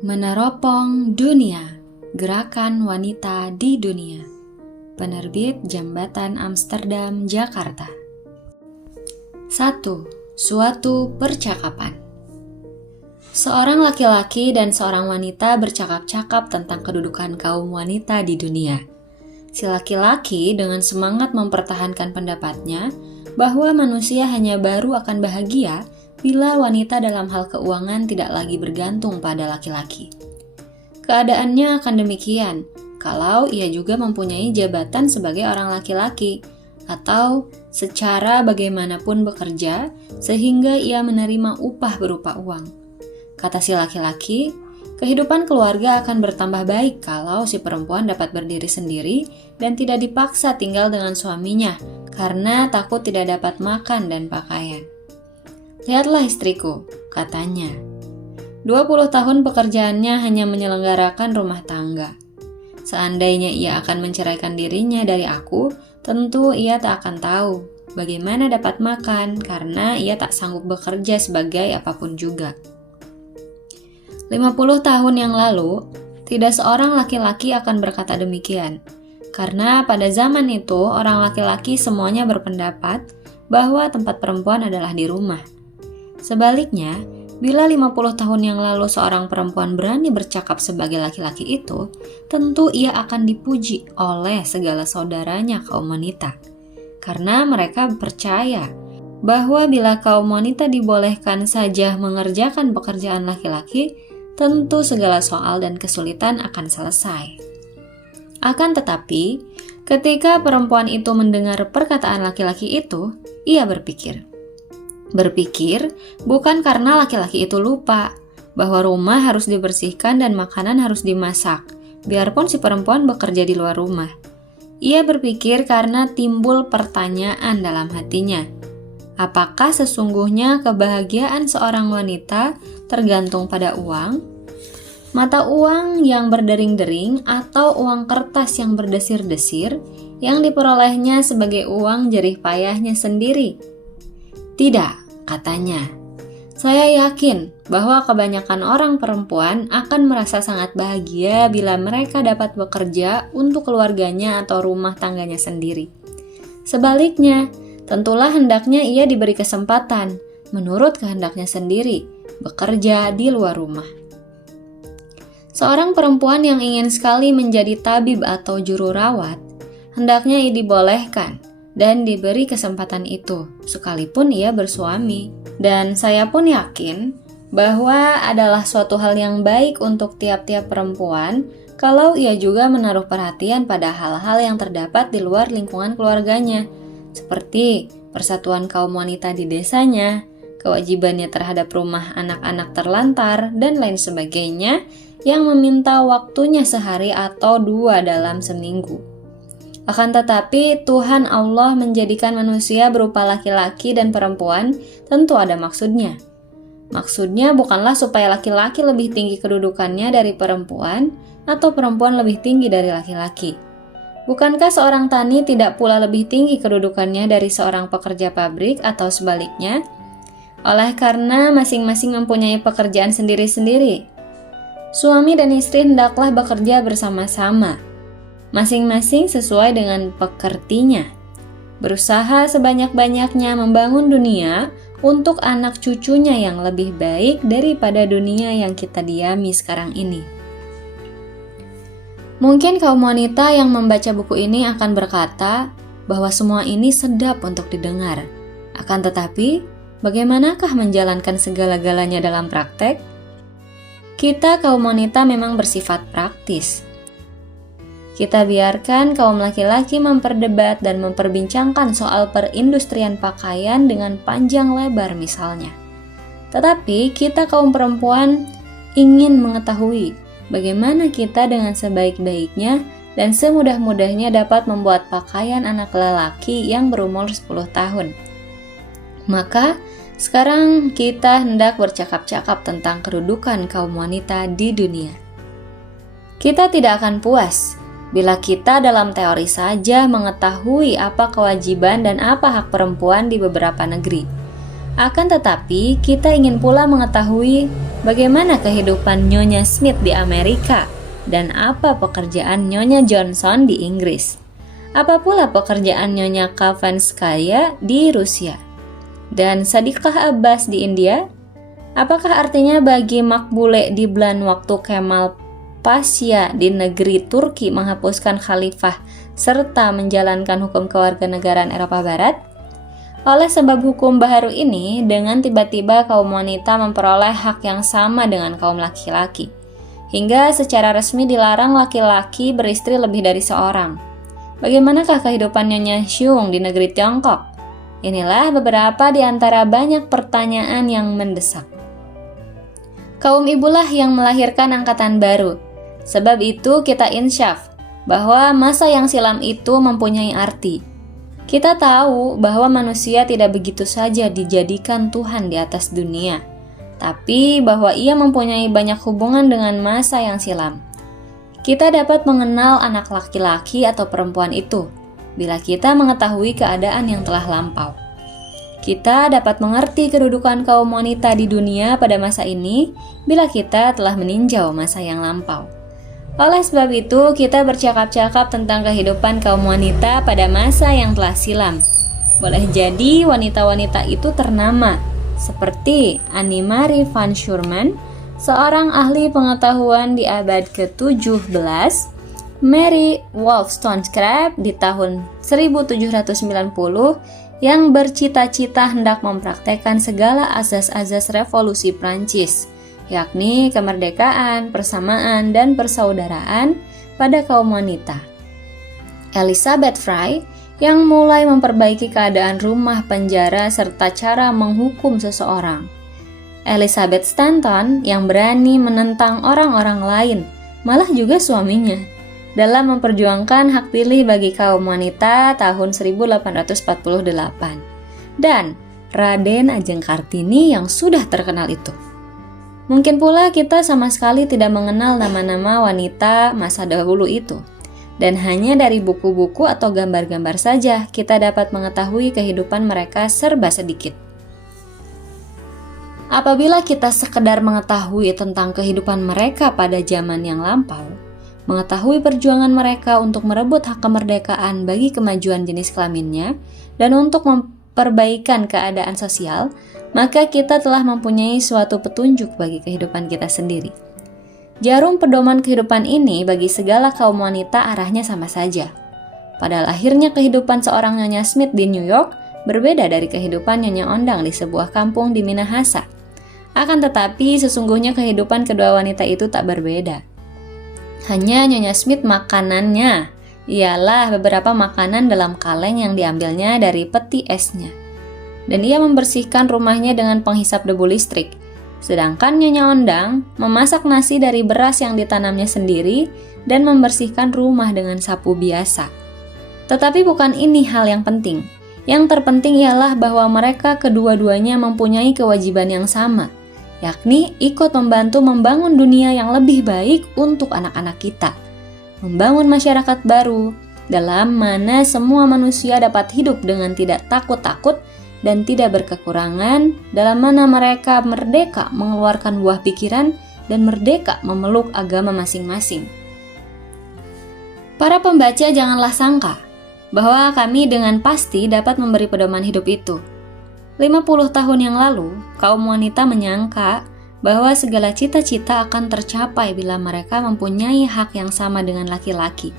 Meneropong Dunia, Gerakan Wanita di Dunia. Penerbit Jambatan Amsterdam, Jakarta. 1. Suatu percakapan. Seorang laki-laki dan seorang wanita bercakap-cakap tentang kedudukan kaum wanita di dunia. Si laki-laki dengan semangat mempertahankan pendapatnya bahwa manusia hanya baru akan bahagia bila wanita dalam hal keuangan tidak lagi bergantung pada laki-laki. Keadaannya akan demikian kalau ia juga mempunyai jabatan sebagai orang laki-laki atau secara bagaimanapun bekerja sehingga ia menerima upah berupa uang. Kata si laki-laki, kehidupan keluarga akan bertambah baik kalau si perempuan dapat berdiri sendiri dan tidak dipaksa tinggal dengan suaminya karena takut tidak dapat makan dan pakaian. Lihatlah istriku, katanya. 20 tahun pekerjaannya hanya menyelenggarakan rumah tangga. Seandainya ia akan menceraikan dirinya dari aku, tentu ia tak akan tahu bagaimana dapat makan karena ia tak sanggup bekerja sebagai apapun juga. 50 tahun yang lalu, tidak seorang laki-laki akan berkata demikian. Karena pada zaman itu, orang laki-laki semuanya berpendapat bahwa tempat perempuan adalah di rumah. Sebaliknya, bila 50 tahun yang lalu seorang perempuan berani bercakap sebagai laki-laki itu, tentu ia akan dipuji oleh segala saudaranya kaum wanita. Karena mereka percaya bahwa bila kaum wanita dibolehkan saja mengerjakan pekerjaan laki-laki, tentu segala soal dan kesulitan akan selesai. Akan tetapi, ketika perempuan itu mendengar perkataan laki-laki itu, ia berpikir bukan karena laki-laki itu lupa bahwa rumah harus dibersihkan dan makanan harus dimasak, biarpun si perempuan bekerja di luar rumah. Ia berpikir karena timbul pertanyaan dalam hatinya. Apakah sesungguhnya kebahagiaan seorang wanita tergantung pada uang? Mata uang yang berdering-dering atau uang kertas yang berdesir-desir yang diperolehnya sebagai uang jerih payahnya sendiri? Tidak, katanya. Saya yakin bahwa kebanyakan orang perempuan akan merasa sangat bahagia bila mereka dapat bekerja untuk keluarganya atau rumah tangganya sendiri. Sebaliknya, tentulah hendaknya ia diberi kesempatan, menurut kehendaknya sendiri, bekerja di luar rumah. Seorang perempuan yang ingin sekali menjadi tabib atau juru rawat, hendaknya ia dibolehkan dan diberi kesempatan itu, sekalipun ia bersuami. Dan saya pun yakin bahwa adalah suatu hal yang baik untuk tiap-tiap perempuan kalau ia juga menaruh perhatian pada hal-hal yang terdapat di luar lingkungan keluarganya, seperti persatuan kaum wanita di desanya, kewajibannya terhadap rumah anak-anak terlantar, dan lain sebagainya yang meminta waktunya sehari atau 2 dalam seminggu. Akan tetapi, Tuhan Allah menjadikan manusia berupa laki-laki dan perempuan tentu ada maksudnya. Maksudnya bukanlah supaya laki-laki lebih tinggi kedudukannya dari perempuan atau perempuan lebih tinggi dari laki-laki. Bukankah seorang tani tidak pula lebih tinggi kedudukannya dari seorang pekerja pabrik atau sebaliknya? Oleh karena masing-masing mempunyai pekerjaan sendiri-sendiri, suami dan istri hendaklah bekerja bersama-sama, masing-masing sesuai dengan pekertinya, berusaha sebanyak-banyaknya membangun dunia untuk anak cucunya yang lebih baik daripada dunia yang kita diami sekarang ini. Mungkin kaum wanita yang membaca buku ini akan berkata bahwa semua ini sedap untuk didengar. Akan tetapi, bagaimanakah menjalankan segala-galanya dalam praktek? Kita kaum wanita memang bersifat praktis. Kita biarkan kaum laki-laki memperdebat dan memperbincangkan soal perindustrian pakaian dengan panjang lebar misalnya. Tetapi kita kaum perempuan ingin mengetahui bagaimana kita dengan sebaik-baiknya dan semudah-mudahnya dapat membuat pakaian anak lelaki yang berumur 10 tahun. Maka, sekarang kita hendak bercakap-cakap tentang kedudukan kaum wanita di dunia. Kita tidak akan puas bila kita dalam teori saja mengetahui apa kewajiban dan apa hak perempuan di beberapa negeri. Akan tetapi, kita ingin pula mengetahui bagaimana kehidupan Nyonya Smith di Amerika dan apa pekerjaan Nyonya Johnson di Inggris. Apa pula pekerjaan Nyonya Kavanskaya di Rusia dan Sadiqah Abbas di India? Apakah artinya bagi Makbule di Blan waktu Kemal Pasha di negeri Turki menghapuskan khalifah serta menjalankan hukum kewarganegaraan Eropa Barat? Oleh sebab hukum baharu ini, dengan tiba-tiba kaum wanita memperoleh hak yang sama dengan kaum laki-laki, hingga secara resmi dilarang laki-laki beristri lebih dari seorang. Bagaimanakah kehidupan Nyonya Xiong di negeri Tiongkok? Inilah beberapa di antara banyak pertanyaan yang mendesak. Kaum ibulah yang melahirkan angkatan baru. Sebab itu kita insyaf bahwa masa yang silam itu mempunyai arti. Kita tahu bahwa manusia tidak begitu saja dijadikan Tuhan di atas dunia, tapi bahwa ia mempunyai banyak hubungan dengan masa yang silam. Kita dapat mengenal anak laki-laki atau perempuan itu bila kita mengetahui keadaan yang telah lampau. Kita dapat mengerti kedudukan kaum wanita di dunia pada masa ini bila kita telah meninjau masa yang lampau. Oleh sebab itu, kita bercakap-cakap tentang kehidupan kaum wanita pada masa yang telah silam. Boleh jadi wanita-wanita itu ternama, seperti Annie Marie van Schurman, seorang ahli pengetahuan di abad ke-17, Mary Wollstonecraft di tahun 1790 yang bercita-cita hendak mempraktekkan segala azas-azas revolusi Prancis, yakni kemerdekaan, persamaan, dan persaudaraan pada kaum wanita. Elizabeth Fry yang mulai memperbaiki keadaan rumah penjara serta cara menghukum seseorang. Elizabeth Stanton yang berani menentang orang-orang lain, malah juga suaminya, dalam memperjuangkan hak pilih bagi kaum wanita tahun 1848. Dan Raden Ajeng Kartini yang sudah terkenal itu. Mungkin pula kita sama sekali tidak mengenal nama-nama wanita masa dahulu itu. Dan hanya dari buku-buku atau gambar-gambar saja kita dapat mengetahui kehidupan mereka serba sedikit. Apabila kita sekedar mengetahui tentang kehidupan mereka pada zaman yang lampau, mengetahui perjuangan mereka untuk merebut hak kemerdekaan bagi kemajuan jenis kelaminnya, dan untuk memperbaikan keadaan sosial, maka kita telah mempunyai suatu petunjuk bagi kehidupan kita sendiri. Jarum pedoman kehidupan ini bagi segala kaum wanita arahnya sama saja. Pada lahirnya kehidupan seorang Nyonya Smith di New York berbeda dari kehidupan Nyonya Ondang di sebuah kampung di Minahasa. Akan tetapi sesungguhnya kehidupan kedua wanita itu tak berbeda. Hanya Nyonya Smith makanannya ialah beberapa makanan dalam kaleng yang diambilnya dari peti esnya. Dan ia membersihkan rumahnya dengan penghisap debu listrik. Sedangkan Nyonya Ondang memasak nasi dari beras yang ditanamnya sendiri dan membersihkan rumah dengan sapu biasa. Tetapi bukan ini hal yang penting. Yang terpenting ialah bahwa mereka kedua-duanya mempunyai kewajiban yang sama, yakni ikut membantu membangun dunia yang lebih baik untuk anak-anak kita. Membangun masyarakat baru, dalam mana semua manusia dapat hidup dengan tidak takut-takut dan tidak berkekurangan, dalam mana mereka merdeka mengeluarkan buah pikiran dan merdeka memeluk agama masing-masing. Para pembaca janganlah sangka bahwa kami dengan pasti dapat memberi pedoman hidup itu. 50 tahun yang lalu, kaum wanita menyangka bahwa segala cita-cita akan tercapai bila mereka mempunyai hak yang sama dengan laki-laki,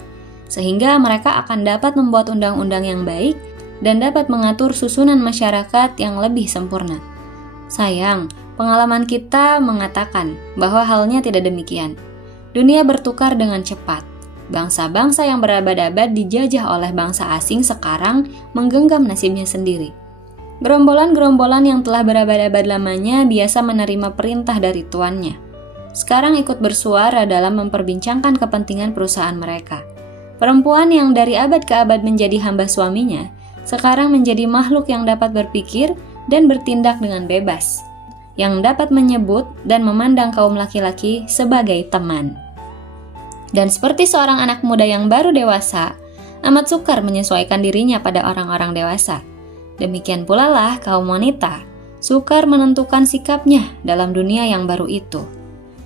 sehingga mereka akan dapat membuat undang-undang yang baik dan dapat mengatur susunan masyarakat yang lebih sempurna. Sayang, pengalaman kita mengatakan bahwa halnya tidak demikian. Dunia bertukar dengan cepat. Bangsa-bangsa yang berabad-abad dijajah oleh bangsa asing sekarang menggenggam nasibnya sendiri. Gerombolan-gerombolan yang telah berabad-abad lamanya biasa menerima perintah dari tuannya. Sekarang ikut bersuara dalam memperbincangkan kepentingan perusahaan mereka. Perempuan yang dari abad ke abad menjadi hamba suaminya, sekarang menjadi makhluk yang dapat berpikir dan bertindak dengan bebas, yang dapat menyebut dan memandang kaum laki-laki sebagai teman. Dan seperti seorang anak muda yang baru dewasa, amat sukar menyesuaikan dirinya pada orang-orang dewasa. Demikian pula lah kaum wanita, sukar menentukan sikapnya dalam dunia yang baru itu.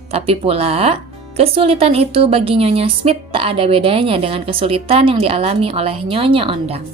Tapi pula, kesulitan itu bagi Nyonya Smith tak ada bedanya dengan kesulitan yang dialami oleh Nyonya Ondang.